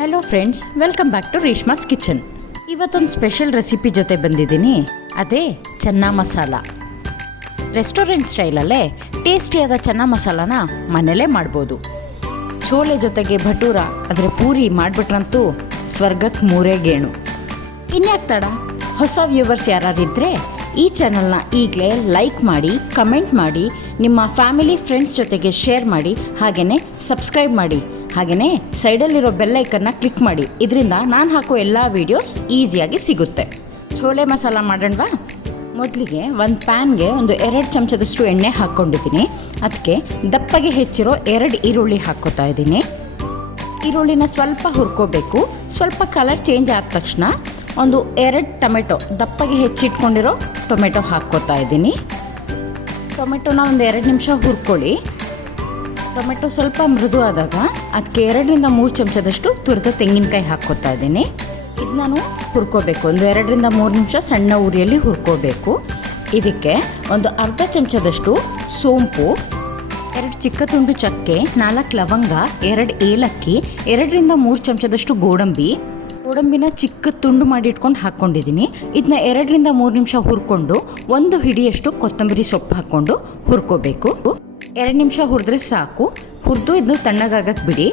Hello friends welcome back to Reshma's kitchen ಇವತ್ತೊಂದು special recipe ಜೊತೆ ಬಂದಿದ್ದೀನಿ. ಅದೇ ಚೆನ್ನ ಮಸಾಲ. ರೆಸ್ಟೋರೆಂಟ್ ಸ್ಟೈಲಲ್ಲೇ ಟೇಸ್ಟಿಯಾದ ಚೆನ್ನ ಮಸಾಲಾನ ಮನೇಲೇ ಮಾಡ್ಬೋದು. ಚೋಳೆ ಜೊತೆಗೆ ಭಟೂರ ಅದರ ಪೂರಿ ಮಾಡಿಬಿಟ್ರಂತೂ ಸ್ವರ್ಗಕ್ಕೆ ಮೂರೇ ಗೇಣು. ಇನ್ಯಾಕೆ ತಡ? ಹೊಸ ವ್ಯೂವರ್ಸ್ ಯಾರಾದಿದ್ದರೆ ಈ ಚಾನಲ್ನ ಈಗಲೇ ಲೈಕ್ ಮಾಡಿ ಕಮೆಂಟ್ ಮಾಡಿ, ನಿಮ್ಮ ಫ್ಯಾಮಿಲಿ ಫ್ರೆಂಡ್ಸ್ ಜೊತೆಗೆ ಶೇರ್ ಮಾಡಿ ಹಾಗೆಯೇ ಸಬ್ಸ್ಕ್ರೈಬ್ ಮಾಡಿ ಹಾಗೆಯೇ ಸೈಡಲ್ಲಿರೋ ಬೆಲ್ಲೈಕನ್ನ ಕ್ಲಿಕ್ ಮಾಡಿ. ಇದರಿಂದ ನಾನು ಹಾಕೋ ಎಲ್ಲ ವೀಡಿಯೋಸ್ ಈಸಿಯಾಗಿ ಸಿಗುತ್ತೆ. ಛೋಲೆ ಮಸಾಲ ಮಾಡೋಣವಾ ಮೊದಲಿಗೆ ಒಂದು ಪ್ಯಾನ್ಗೆ ಒಂದು ಎರಡು ಚಮಚದಷ್ಟು ಎಣ್ಣೆ ಹಾಕ್ಕೊಂಡಿದ್ದೀನಿ. ಅದಕ್ಕೆ ದಪ್ಪಗೆ ಹೆಚ್ಚಿರೋ ಎರಡು ಈರುಳ್ಳಿ ಹಾಕ್ಕೋತಾ ಇದ್ದೀನಿ. ಈರುಳ್ಳಿನ ಸ್ವಲ್ಪ ಹುರ್ಕೋಬೇಕು. ಸ್ವಲ್ಪ ಕಲರ್ ಚೇಂಜ್ ಆದ ತಕ್ಷಣ ಒಂದು ಎರಡು ಟೊಮೆಟೊ ದಪ್ಪಗೆ ಹೆಚ್ಚಿಟ್ಕೊಂಡಿರೋ ಟೊಮೆಟೊ ಹಾಕ್ಕೋತಾ ಇದ್ದೀನಿ. ಟೊಮೆಟೊನ ಒಂದು ಎರಡು ನಿಮಿಷ ಹುರ್ಕೊಳ್ಳಿ. ಟೊಮೆಟೊ ಸ್ವಲ್ಪ ಮೃದು ಆದಾಗ ಅದಕ್ಕೆ ಎರಡರಿಂದ ಮೂರು ಚಮಚದಷ್ಟು ತುರಿದ ತೆಂಗಿನಕಾಯಿ ಹಾಕ್ಕೋತಾ ಇದ್ದೀನಿ. ಇದು ನಾನು ಹುರ್ಕೋಬೇಕು. ಒಂದು ಎರಡರಿಂದ ಮೂರು ನಿಮಿಷ ಸಣ್ಣ ಉರಿಯಲ್ಲಿ ಹುರ್ಕೋಬೇಕು. ಇದಕ್ಕೆ ಒಂದು ಅರ್ಧ ಚಮಚದಷ್ಟು ಸೋಂಪು, ಎರಡು ಚಿಕ್ಕ ತುಂಡು ಚಕ್ಕೆ, ನಾಲ್ಕು ಲವಂಗ, ಎರಡು ಏಲಕ್ಕಿ, ಎರಡರಿಂದ ಮೂರು ಚಮಚದಷ್ಟು ಗೋಡಂಬಿ ಗೋಡಂಬಿನ ಚಿಕ್ಕ ತುಂಡು ಮಾಡಿ ಇಟ್ಕೊಂಡು ಹಾಕ್ಕೊಂಡಿದ್ದೀನಿ ಇದನ್ನ ಎರಡರಿಂದ ಮೂರು ನಿಮಿಷ ಹುರ್ಕೊಂಡು ಒಂದು ಹಿಡಿಯಷ್ಟು ಕೊತ್ತಂಬರಿ ಸೊಪ್ಪು ಹಾಕ್ಕೊಂಡು ಹುರ್ಕೋಬೇಕು. ಎರಡು ನಿಮಿಷ ಹುರಿದ್ರೆ ಸಾಕು. ಹುರಿದು ಇದನ್ನು ತಣ್ಣಗಾಗಕ್ಕೆ ಬಿಡಿ.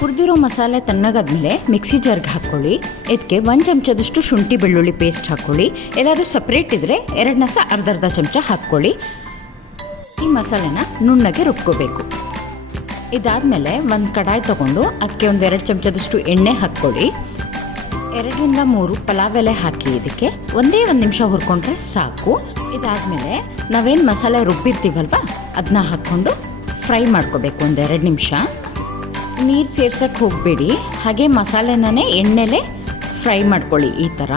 ಹುರಿದಿರೋ ಮಸಾಲೆ ತಣ್ಣಗಾದ್ಮೇಲೆ ಮಿಕ್ಸಿ ಜಾರ್ಗೆ ಹಾಕ್ಕೊಳ್ಳಿ. ಇದಕ್ಕೆ ಒಂದು ಚಮಚದಷ್ಟು ಶುಂಠಿ ಬೆಳ್ಳುಳ್ಳಿ ಪೇಸ್ಟ್ ಹಾಕ್ಕೊಳ್ಳಿ. ಎಲ್ಲಾದರೂ ಸಪ್ರೇಟ್ ಇದ್ದರೆ ಎರಡನ್ನ ಸಹ ಅರ್ಧ ಅರ್ಧ ಚಮಚ ಹಾಕ್ಕೊಳ್ಳಿ. ಈ ಮಸಾಲೆನ ನುಣ್ಣಗೆ ರುಬ್ಕೋಬೇಕು. ಇದಾದಮೇಲೆ ಒಂದು ಕಡಾಯಿ ತೊಗೊಂಡು ಅದಕ್ಕೆ ಒಂದು ಎರಡು ಚಮಚದಷ್ಟು ಎಣ್ಣೆ ಹಾಕ್ಕೊಳ್ಳಿ. ಎರಡರಿಂದ ಮೂರು ಪಲಾವ್ ಎಲೆ ಹಾಕಿ ಇದಕ್ಕೆ ಒಂದೇ ಒಂದು ನಿಮಿಷ ಹುರ್ಕೊಂಡ್ರೆ ಸಾಕು. ಇದಾದಮೇಲೆ ನಾವೇನು ಮಸಾಲೆ ರುಬ್ಬಿರ್ತೀವಲ್ವ ಅದನ್ನ ಹಾಕ್ಕೊಂಡು ಫ್ರೈ ಮಾಡ್ಕೋಬೇಕು ಒಂದೆರಡು ನಿಮಿಷ. ನೀರು ಸೇರ್ಸೋಕ್ಕೆ ಹೋಗಬೇಡಿ, ಹಾಗೆ ಮಸಾಲೆನೇ ಎಣ್ಣೆಲೆ ಫ್ರೈ ಮಾಡ್ಕೊಳ್ಳಿ ಈ ಥರ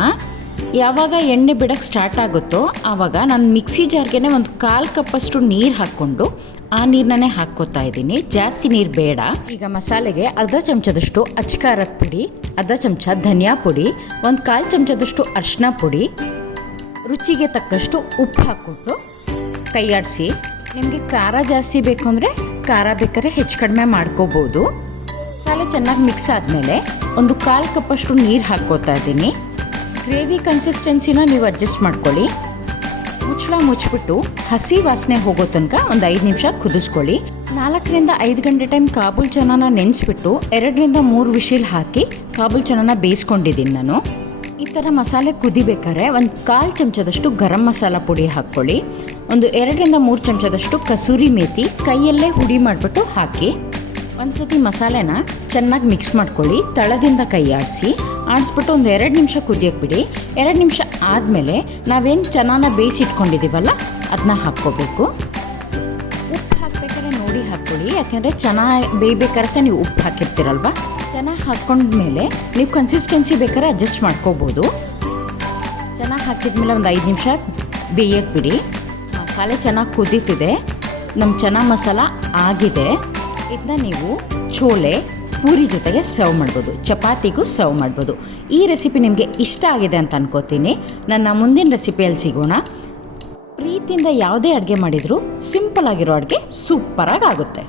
ಯಾವಾಗ ಎಣ್ಣೆ ಬಿಡಕ್ಕೆ ಸ್ಟಾರ್ಟ್ ಆಗುತ್ತೋ ಆವಾಗ ನಾನು ಮಿಕ್ಸಿ ಜಾರ್ಗೆ ಒಂದು ಕಾಲು ಕಪ್ಪಷ್ಟು ನೀರು ಹಾಕ್ಕೊಂಡು ಆ ನೀರನ್ನೇ ಹಾಕ್ಕೋತಾ ಇದ್ದೀನಿ. ಜಾಸ್ತಿ ನೀರು ಬೇಡ. ಈಗ ಮಸಾಲೆಗೆ ಅರ್ಧ ಚಮಚದಷ್ಟು ಅಚ್ಕಾರದ ಪುಡಿ, ಅರ್ಧ ಚಮಚ ಧನಿಯಾ ಪುಡಿ, ಒಂದು ಕಾಲು ಚಮಚದಷ್ಟು ಅರಿಶಿನ ಪುಡಿ, ರುಚಿಗೆ ತಕ್ಕಷ್ಟು ಉಪ್ಪು ಹಾಕ್ಕೊಟ್ಟು ಕೈಯಾಡಿಸಿ ನಿಮಗೆ ಖಾರ ಜಾಸ್ತಿ ಬೇಕು ಅಂದರೆ ಖಾರ ಬೇಕಾದ್ರೆ ಹೆಚ್ಚು ಕಡಿಮೆ ಮಾಡ್ಕೋಬೋದು. ಮಸಾಲೆ ಚೆನ್ನಾಗಿ ಮಿಕ್ಸ್ ಆದಮೇಲೆ ಒಂದು ಕಾಲು ಕಪ್ಪಷ್ಟು ನೀರು ಹಾಕ್ಕೋತಾ ಇದ್ದೀನಿ. ಗ್ರೇವಿ ಕನ್ಸಿಸ್ಟೆನ್ಸಿನ ನೀವು ಅಡ್ಜಸ್ಟ್ ಮಾಡ್ಕೊಳ್ಳಿ. ಮುಚ್ಚಳ ಮುಚ್ಚಿಬಿಟ್ಟು ಹಸಿ ವಾಸನೆ ಹೋಗೋ ತನಕ ಒಂದು ಐದು ನಿಮಿಷ ಕುದಿಸ್ಕೊಳ್ಳಿ. ನಾಲ್ಕರಿಂದ ಐದು ಗಂಟೆ ಟೈಮ್ ಕಾಬೂಲ್ ಚನಾನ ನೆನೆಸ್ಬಿಟ್ಟು ಎರಡರಿಂದ ಮೂರು ವಿಷಿಲ್ ಹಾಕಿ ಕಾಬೂಲ್ ಚನಾನ ಬೇಯಿಸ್ಕೊಂಡಿದ್ದೀನಿ ನಾನು. ಈ ಥರ ಮಸಾಲೆ ಕುದಿಬೇಕಾದ್ರೆ ಒಂದು ಕಾಲು ಚಮಚದಷ್ಟು ಗರಂ ಮಸಾಲ ಪುಡಿ ಹಾಕ್ಕೊಳ್ಳಿ. ಒಂದು ಎರಡರಿಂದ ಮೂರು ಚಮಚದಷ್ಟು ಕಸೂರಿ ಮೇತಿ ಕೈಯಲ್ಲೇ ಹುಡಿ ಮಾಡಿಬಿಟ್ಟು ಹಾಕಿ. ಒಂದ್ಸತಿ ಮಸಾಲೆನ ಚೆನ್ನಾಗಿ ಮಿಕ್ಸ್ ಮಾಡ್ಕೊಳ್ಳಿ, ತಳದಿಂದ ಕೈ ಆಡಿಸಿ ಆಡಿಸ್ಬಿಟ್ಟು ಒಂದು ಎರಡು ನಿಮಿಷ ಕುದಿಯೋಕೆ ಬಿಡಿ. ಎರಡು ನಿಮಿಷ ಆದಮೇಲೆ ನಾವೇನು ಚೆನ್ನಾಗಿ ಬೇಯಿಸಿಟ್ಕೊಂಡಿದ್ದೀವಲ್ಲ ಅದನ್ನ ಹಾಕ್ಕೋಬೇಕು. ಉಪ್ಪು ಹಾಕ್ಬೇಕಾದ್ರೆ ನೋಡಿ ಹಾಕ್ಕೊಳ್ಳಿ, ಯಾಕೆಂದರೆ ಚೆನ್ನಾಗಿ ಬೇಯ್ಬೇಕಾದ್ರೆ ಸಹ ನೀವು ಉಪ್ಪು ಹಾಕಿರ್ತೀರಲ್ವ? ಚೆನ್ನಾಗಿ ಹಾಕ್ಕೊಂಡ್ಮೇಲೆ ನೀವು ಕನ್ಸಿಸ್ಟೆನ್ಸಿ ಬೇಕಾದ್ರೆ ಅಡ್ಜಸ್ಟ್ ಮಾಡ್ಕೋಬೋದು. ಚೆನ್ನಾಗಿ ಹಾಕಿದ್ಮೇಲೆ ಒಂದು ಐದು ನಿಮಿಷ ಬೇಯಕ್ಕೆ ಬಿಡಿ. ಮಸಾಲೆ ಚೆನ್ನಾಗಿ ಕುದೀತಿದೆ. ನಮ್ಮ ಚೆನ್ನಾಗಿ ಮಸಾಲ ಆಗಿದೆ. ಇದನ್ನ ನೀವು ಚೋಲೆ ಪೂರಿ ಜೊತೆಗೆ ಸರ್ವ್ ಮಾಡ್ಬೋದು, ಚಪಾತಿಗೂ ಸರ್ವ್ ಮಾಡ್ಬೋದು. ಈ ರೆಸಿಪಿ ನಿಮಗೆ ಇಷ್ಟ ಆಗಿದೆ ಅಂತ ಅನ್ಕೋತೀನಿ. ನನ್ನ ಮುಂದಿನ ರೆಸಿಪಿಯಲ್ಲಿ ಸಿಗೋಣ. ಪ್ರೀತಿಯಿಂದ ಯಾವುದೇ ಅಡುಗೆ ಮಾಡಿದರೂ ಸಿಂಪಲ್ ಆಗಿರೋ ಅಡುಗೆ ಸೂಪರಾಗಿ ಆಗುತ್ತೆ.